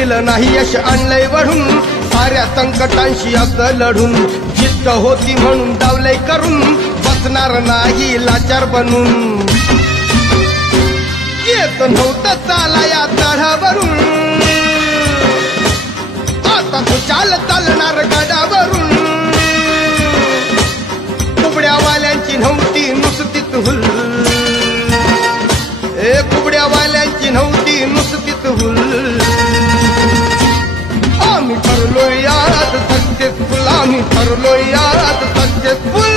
दिलं नाही यश आणलंय वढून साऱ्या संकटांशी असं लढून जिद्द होती म्हणून डावलंय करून बसणार नाही लाचार बनून येत नव्हतं चाला या चढावरून आता तू चालणार गडावरून कुबड्यावाल्यांची नव्हती नुसतीच हुल कुबड्यावाल्यांची नव्हती नुसतीच हुल आम्ही ठरलोय यात सक्सेसफुल आम्ही ठरलोय यात सक्सेसफुल